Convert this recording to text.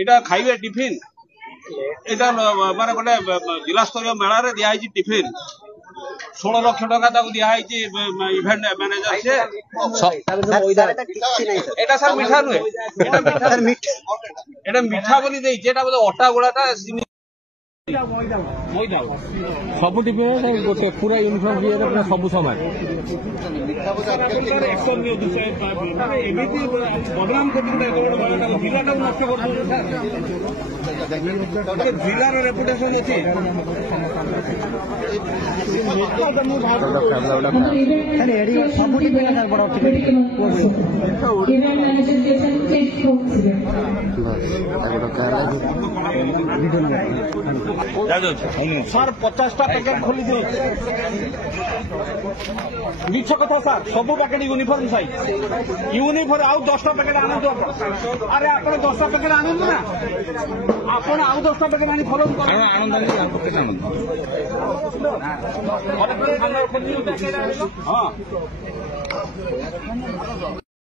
এটা খাইবে টিফিন এটা মানে গোটে जिला स्तरीय मेला रे दिया है टिफिन 16 लाख टका ताको दिया है इवेंट मैनेजर से এটা স্যার মিঠা নয় এটা মিঠা বলি দেইছে এটা বলে অটা গোলাটা सब टिफिन गोटे पूरा यूनिफॉर्म भी पूरा सब सामान बदनाम जिला नष्ट जिलार रेपुटेशन अच्छी सर 50टा पैकेट खोली दिए मिछ कथा सर सब पैकेट यूनिफॉर्म साइज यूनिफॉर्म आउ 10टा पैकेट आनंद अरे आप 10टा पैकेट आनंद ना आप आउ 10टा पैकेट आनी फॉलो आनंद हाँ